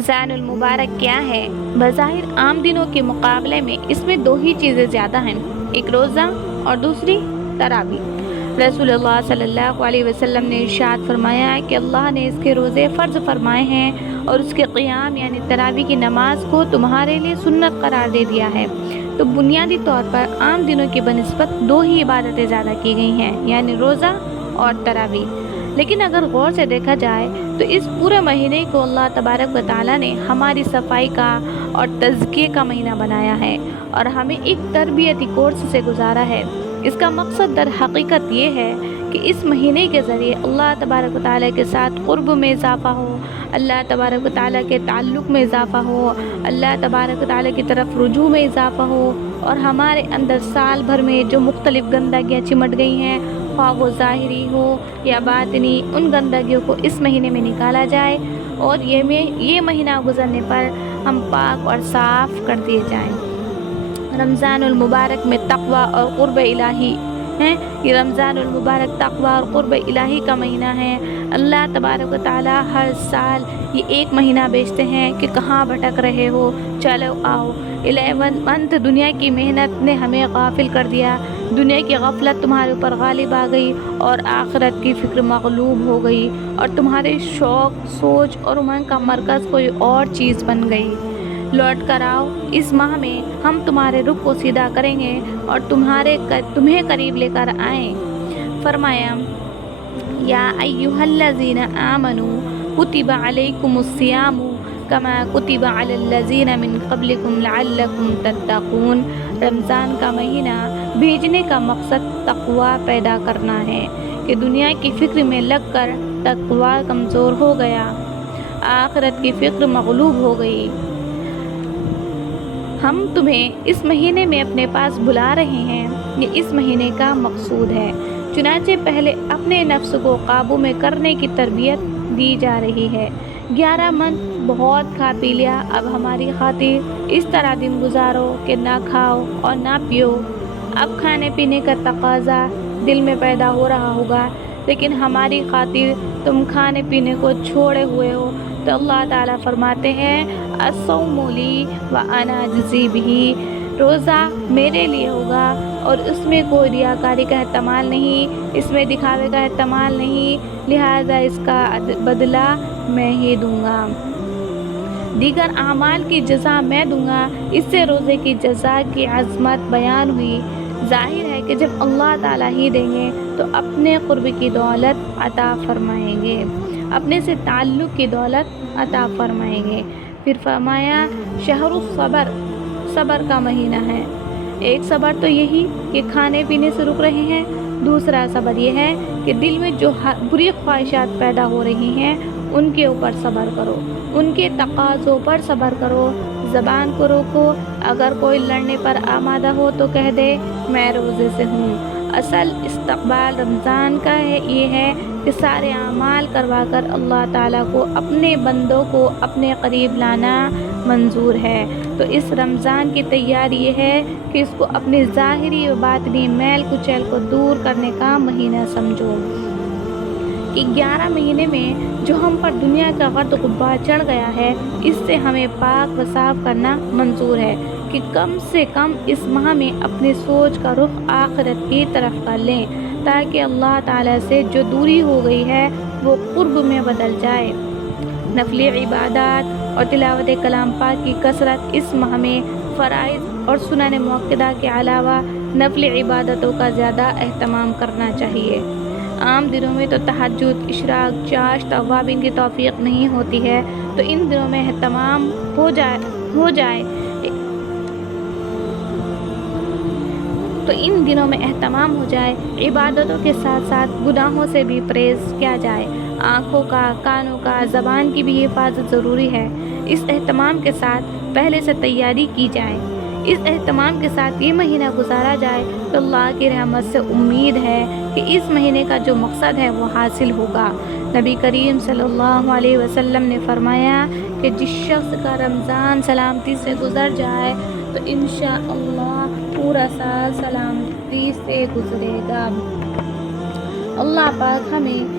رمضان المبارک کیا ہے؟ بظاہر عام دنوں کے مقابلے میں اس میں دو ہی چیزیں زیادہ ہیں، ایک روزہ اور دوسری تراویح۔ رسول اللہ صلی اللہ علیہ وسلم نے ارشاد فرمایا کہ اللہ نے اس کے روزے فرض فرمائے ہیں اور اس کے قیام یعنی تراویح کی نماز کو تمہارے لیے سنت قرار دے دیا ہے۔ تو بنیادی طور پر عام دنوں کی بنسبت دو ہی عبادتیں زیادہ کی گئی ہیں، یعنی روزہ اور تراویح۔ لیکن اگر غور سے دیکھا جائے تو اس پورے مہینے کو اللہ تبارک و تعالیٰ نے ہماری صفائی کا اور تزکیے کا مہینہ بنایا ہے اور ہمیں ایک تربیتی کورس سے گزارا ہے۔ اس کا مقصد در حقیقت یہ ہے کہ اس مہینے کے ذریعے اللہ تبارک و تعالیٰ کے ساتھ قرب میں اضافہ ہو، اللہ تبارک و تعالیٰ کے تعلق میں اضافہ ہو، اللہ تبارک و تعالیٰ کی طرف رجوع میں اضافہ ہو، اور ہمارے اندر سال بھر میں جو مختلف گندگیاں چمٹ گئی ہیں، خواہ وہ ظاہری ہو یا باطنی، ان گندگیوں کو اس مہینے میں نکالا جائے اور یہ مہینہ گزرنے پر ہم پاک اور صاف کر دیے جائیں۔ رمضان المبارک میں تقوی اور قرب الہی ہیں۔ یہ رمضان المبارک تقوی اور قرب الہی کا مہینہ ہے۔ اللہ تبارک و تعالیٰ ہر سال یہ ایک مہینہ بیچتے ہیں کہ کہاں بھٹک رہے ہو، چلو آؤ 11 منتھ دنیا کی محنت نے ہمیں غافل کر دیا، دنیا کی غفلت تمہارے اوپر غالب آ گئی اور آخرت کی فکر مغلوب ہو گئی اور تمہارے شوق، سوچ اور امنگ کا مرکز کوئی اور چیز بن گئی۔ لوٹ کر آؤ، اس ماہ میں ہم تمہارے رخ کو سیدھا کریں گے اور تمہیں قریب لے کر آئیں۔ فرمایا یا ایھا الذین آمنوا کتب علیکم الصیام کما کتب علی الذین من قبلکم لعلکم تتقون۔ رمضان کا مہینہ بھیجنے کا مقصد تقوی پیدا کرنا ہے کہ دنیا کی فکر میں لگ کر تقوی کمزور ہو گیا، آخرت کی فکر مغلوب ہو گئی۔ ہم تمہیں اس مہینے میں اپنے پاس بلا رہے ہیں، یہ اس مہینے کا مقصود ہے۔ چنانچہ پہلے اپنے نفس کو قابو میں کرنے کی تربیت دی جا رہی ہے۔ 11 منتھ بہت کھا پی لیا، اب ہماری خاطر اس طرح دن گزارو کہ نہ کھاؤ اور نہ پیو۔ اب کھانے پینے کا تقاضا دل میں پیدا ہو رہا ہوگا، لیکن ہماری خاطر تم کھانے پینے کو چھوڑے ہوئے ہو۔ تو اللہ تعالیٰ فرماتے ہیں الصوم لی وانا اجزی بہ، روزہ میرے لیے ہوگا اور اس میں کوئی ریاکاری کا احتمال نہیں، اس میں دکھاوے کا احتمال نہیں، لہذا اس کا بدلہ میں ہی دوں گا، دیگر اعمال کی جزا میں دوں گا۔ اس سے روزے کی جزا کی عظمت بیان ہوئی۔ ظاہر ہے کہ جب اللہ تعالیٰ ہی دیں گے تو اپنے قرب کی دولت عطا فرمائیں گے، اپنے سے تعلق کی دولت عطا فرمائیں گے۔ پھر فرمایا شہر الصبر، صبر کا مہینہ ہے۔ ایک صبر تو یہی کہ کھانے پینے سے رک رہے ہیں، دوسرا صبر یہ ہے کہ دل میں جو بری خواہشات پیدا ہو رہی ہیں ان کے اوپر صبر کرو، ان کے تقاضوں پر صبر کرو، زبان کو روکو، اگر کوئی لڑنے پر آمادہ ہو تو کہہ دے میں روزے سے ہوں۔ اصل استقبال رمضان کا یہ ہے کہ سارے اعمال کروا کر اللہ تعالیٰ کو اپنے بندوں کو اپنے قریب لانا منظور ہے۔ تو اس رمضان کی تیاری یہ ہے کہ اس کو اپنی ظاہری و باطنی میل کچیل کو دور کرنے کا مہینہ سمجھو کہ 11 مہینے میں جو ہم پر دنیا کا غرد غبار چڑھ گیا ہے، اس سے ہمیں پاک و صاف کرنا منظور ہے کہ کم سے کم اس ماہ میں اپنی سوچ کا رخ آخرت کی طرف کر لیں تاکہ اللہ تعالیٰ سے جو دوری ہو گئی ہے وہ قرب میں بدل جائے۔ نفلی عبادات اور تلاوت کلام پاک کی کثرت اس ماہ میں فرائض اور سنن مؤکدہ کے علاوہ نفلی عبادتوں کا زیادہ اہتمام کرنا چاہیے۔ عام دنوں میں تو تہجد، اشراق، چاشت، اوابین کی توفیق نہیں ہوتی ہے، تو ان دنوں میں اہتمام ہو جائے، عبادتوں کے ساتھ ساتھ گناہوں سے بھی پرہیز کیا جائے، آنکھوں کا، کانوں کا، زبان کی بھی حفاظت ضروری ہے۔ اس اہتمام کے ساتھ پہلے سے تیاری کی جائے، اس اہتمام کے ساتھ یہ مہینہ گزارا جائے تو اللہ کی رحمت سے امید ہے کہ اس مہینے کا جو مقصد ہے وہ حاصل ہوگا۔ نبی کریم صلی اللہ علیہ وسلم نے فرمایا کہ جس شخص کا رمضان سلامتی سے گزر جائے تو انشاءاللہ پورا سال سلامتی سے گزرے گا۔ اللہ پاک ہمیں